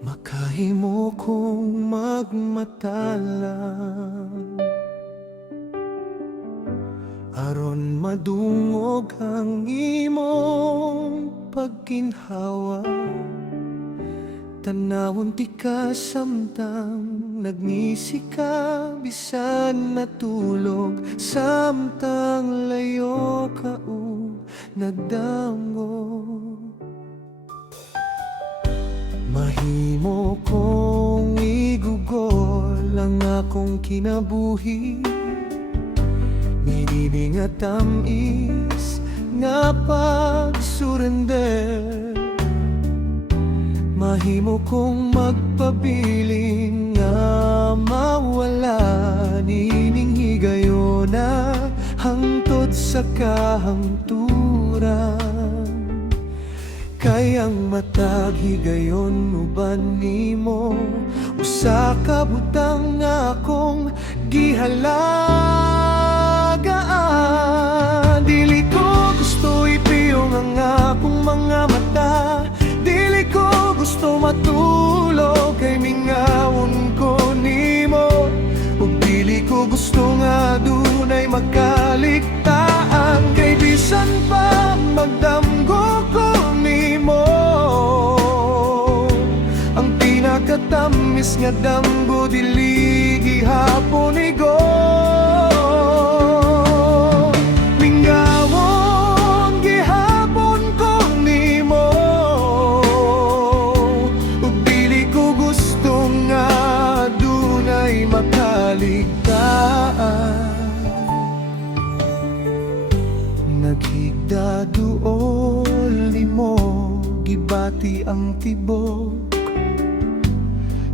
Makahimo kong magmatalang aron madungog ang imong pagginhawa. Tanawon ti ka samtang nagngisi ka, bisan natulog samtang layo ka o nagdangog. Mahimo kong igugol ang akong kinabuhi, minini nga tamis nga pag-surrender. Mahimo kong magpabiling nga mawala nining higayona hangtod sa kahangturan. Kay ang matag higayon uban nimo, usa ka butang nga akong gihalagaan. Dili ko gusto ipiyong ang akong mga mata, dili ko gusto matulog kay mingawon ko nimo, ug dili ko gusto nga dunay makaligtaan. Kay bisan pa magdamgo ko nimo, ang pinakatamis nga damgo dili gihapon igo. Mingawon gihapon ko nimo, ug dili ko gusto nga dunay makaligtaan. Naghigda duol nimo, gibati ang tibok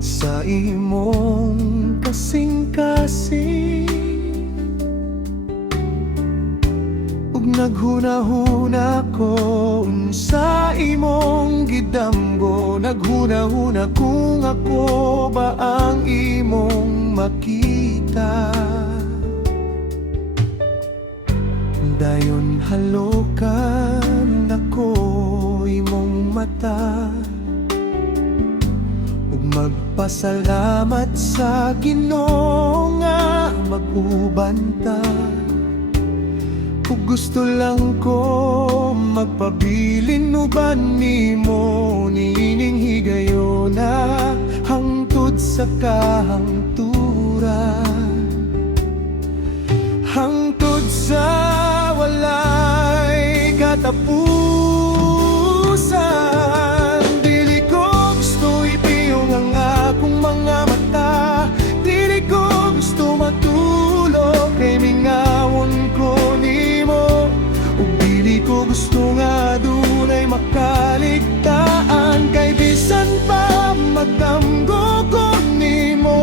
sa imong kasing-kasing, ug naghunahuna ko sa imong gidamgo. Naghunahuna kung ako ba ang imong makita. Dayon halokan ako imong mata, ug magpasalamat sa Ginoo nga mag-uban ta. Ug gusto lang ko magpabilin uban nimo nining higayona hangtod sa kahangturan, hangtod sa walay katapusan. Dili ko gusto ipiyong ang akong mga mata, dili ko gusto matulog kay mingawon ko nimo, ug dili ko gusto nga dunay makaligtaan. Kay bisan pa magdamgo ko nimo,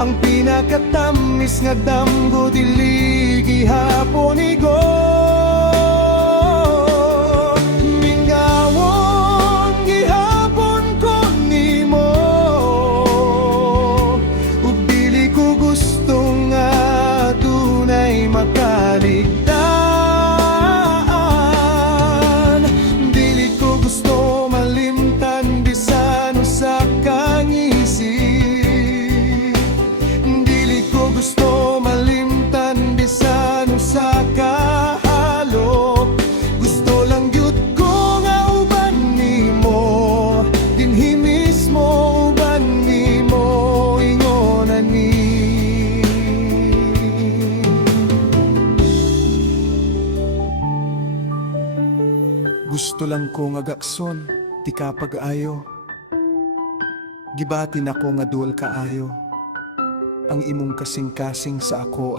ang pinakatamis nga damgo dili gihapon igo. Mingawon gihapon ko nimo, ug dili ko gusto nga dunay makaligtaan. Dili ko gusto malimtan bisan usa ka ngisi, gusto malimtan bisan usa ka halok. Gusto lang gyud ko nga uban nimo, dinhi mismo uban nimo ingon ani. Gusto lang ko nga gakson ti ka pag-ayo, gibati nako nga duol kaayo ang imong kasing-kasing sa ako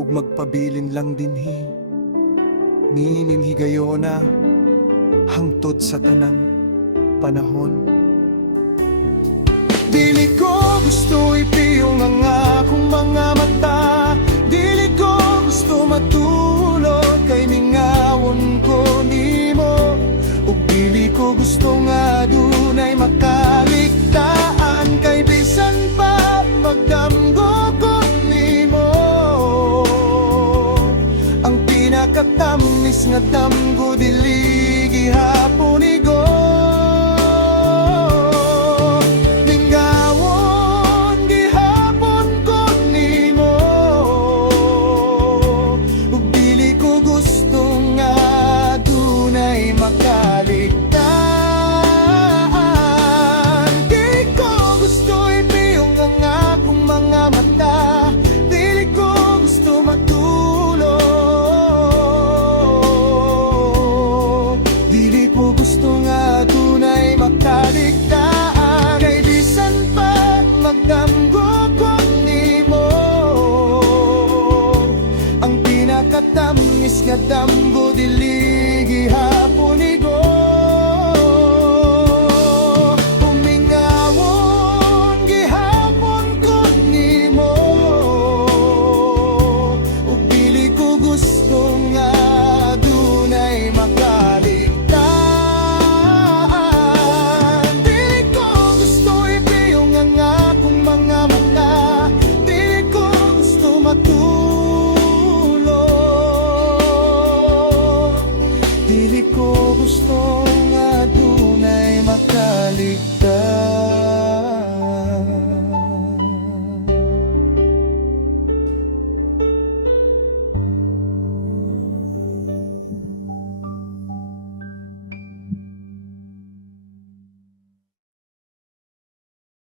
ug magpabilin lang dinhi nining higayona hangtod sa tanan panahon. Dili ko gusto ipiyong ang akong mga mata, dili ko gusto matulog kay mingawon ko nimo, ug dili ko gusto nga dunay makaligtaan. Kay bisan pa magdamgo ko nimo, ang pinakatamis nga damgo dili gihapon igo. kadamgo dili